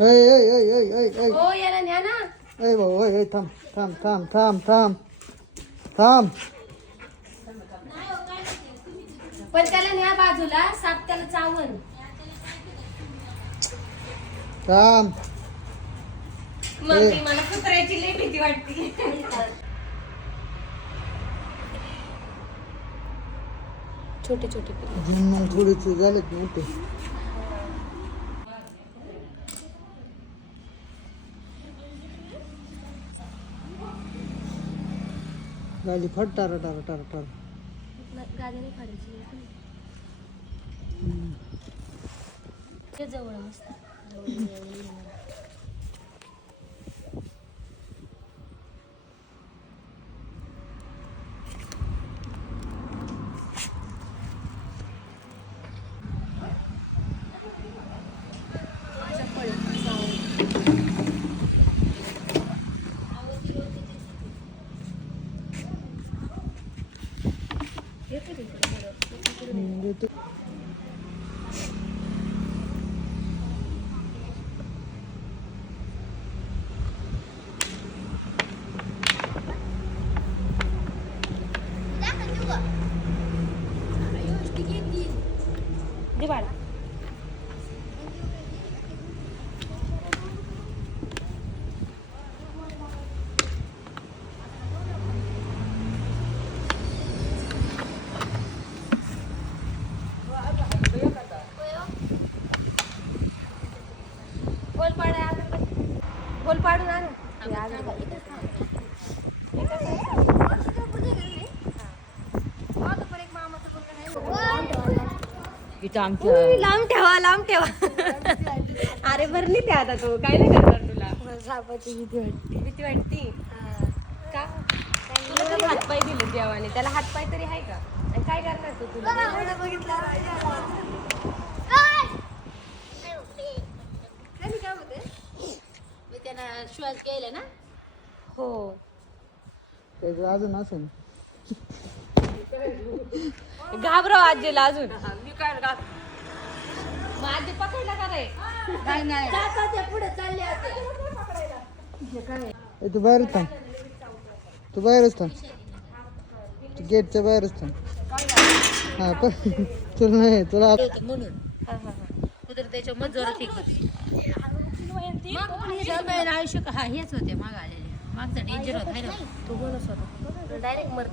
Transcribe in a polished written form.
हो याला न्या ना. भाऊ थांब थांब थांब थांब थांब थांब. पण त्याला न्या बाजूला, साप त्याला चावल. थांब. मग मला कुत्र्याची लई भीती वाटते. छोटे छोटे मग थोडीच झाले की मोठे. गाडी फट टारा टारा टारा टारा. गाड्याने फाडायची ते जवळ मस्त. दे बाळा. बोल पाडून आण. लांब ठेवा लांब ठेवा. अरे बरं नाही ते आता तू काय नाही करणार. तुला सापाची भीती वाटते का? तुला तरी हातपाय दिले देवाने, त्याला हातपाय तरी आहे का? आणि काय करणार तू? तुला त्यांना श्वास घ्यायला ना. हो अजून असेल घाबराव आजीला अजून. मग आजी पकडायला का रे? काय नाही पुढे चालले तू बाहेरच थांब. तू बाहेरच थांब. तू गेटच्या बाहेरच थांब. हा पण तुला नाही तुला म्हणून कुठे त्याच्या मजोर ठीक आयुष्य हेच होते माग आलेले. मागचा डेंजर होत आहे ना. तू बोलत होता डायरेक्ट मरत.